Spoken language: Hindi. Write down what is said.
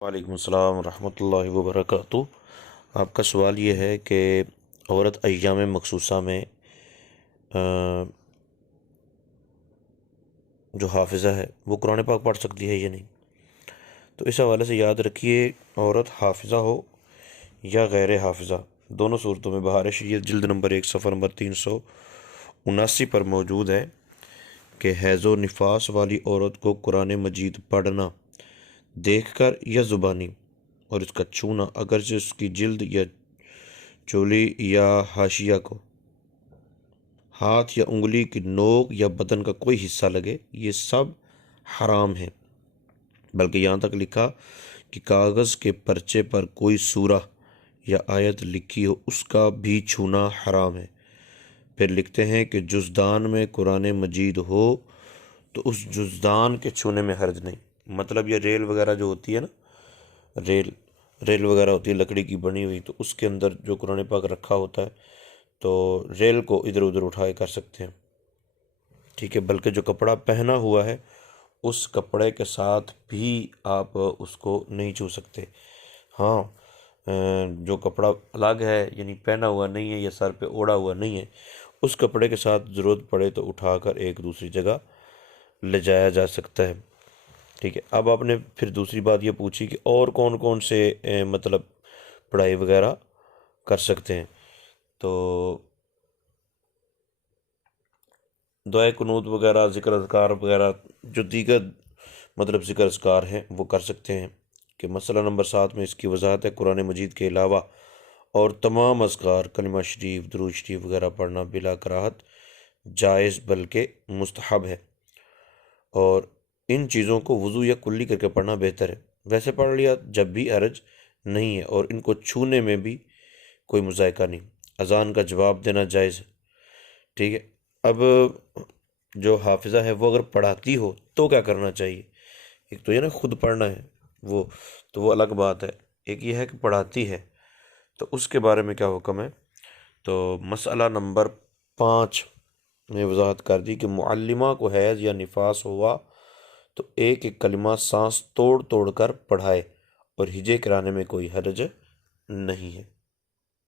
वालेकुम अस्सलाम रहमतुल्लाहि व बरकातुहू। आपका सवाल ये है कि औरत अय्याम मखसूसा में जो हाफिज़ा है वो कुरान पाक पढ़ सकती है या नहीं। तो इस हवाले से याद रखिए, औरत हाफिज़ा हो या गैर हाफिज़ा, दोनों सूरतों में बहार शरीयत जिल्द नंबर 1 सफ़र नंबर 379 पर मौजूद है कि हैज़ो निफास वाली औरत को कुरान मजीद पढ़ना देखकर या ज़ुबानी और इसका छूना, अगरचे उसकी जिल्द या चोली या हाशिया को हाथ या उंगली की नोक या बदन का कोई हिस्सा लगे, ये सब हराम है। बल्कि यहाँ तक लिखा कि कागज़ के पर्चे पर कोई सूरा या आयत लिखी हो उसका भी छूना हराम है। फिर लिखते हैं कि जुज़दान में कुरान मजीद हो तो उस जुज़दान के छूने में हर्ज नहीं। मतलब ये रेल वगैरह जो होती है ना, रेल रेल वगैरह होती है लकड़ी की बनी हुई, तो उसके अंदर जो कुरान पाक रखा होता है तो रेल को इधर उधर उठाए कर सकते हैं, ठीक है। बल्कि जो कपड़ा पहना हुआ है उस कपड़े के साथ भी आप उसको नहीं छू सकते। हाँ, जो कपड़ा अलग है यानी पहना हुआ नहीं है या सर पे ओढ़ा हुआ नहीं है, उस कपड़े के साथ ज़रूरत पड़े तो उठाकर एक दूसरी जगह ले जाया जा सकता है, ठीक है। अब आपने फिर दूसरी बात ये पूछी कि और कौन कौन से मतलब पढ़ाई वगैरह कर सकते हैं। तो दुआ कुनूत वगैरह, ज़िक्र अज़कार वगैरह, जो दीगर मतलब ज़िक्र अज़कार हैं वो कर सकते हैं। कि मसला नंबर 7 में इसकी वजाहत है, कुरान मजीद के अलावा और तमाम अज़कार, कलिमा शरीफ, दुरूद शरीफ वगैरह पढ़ना बिला कराहत जायज़ बल्कि मुस्तहब है, और इन चीज़ों को वज़ू या कुल्ली करके पढ़ना बेहतर है। वैसे पढ़ लिया जब भी हरज नहीं है, और इनको छूने में भी कोई मुज़ायका नहीं। अज़ान का जवाब देना जायज़ है, ठीक है। अब जो हाफिज़ा है वो अगर पढ़ाती हो तो क्या करना चाहिए। एक तो ये ना खुद पढ़ना है वो, तो वो अलग बात है। एक ये है कि पढ़ाती है तो उसके बारे में क्या हुक्म है। तो मसला नंबर 5 में वजाहत कर दी कि मुअल्लिमा को हैज़ या निफास हुआ तो एक एक कलिमा सांस तोड़ तोड़ कर पढ़ाए और हिजे कराने में कोई हर्ज नहीं है।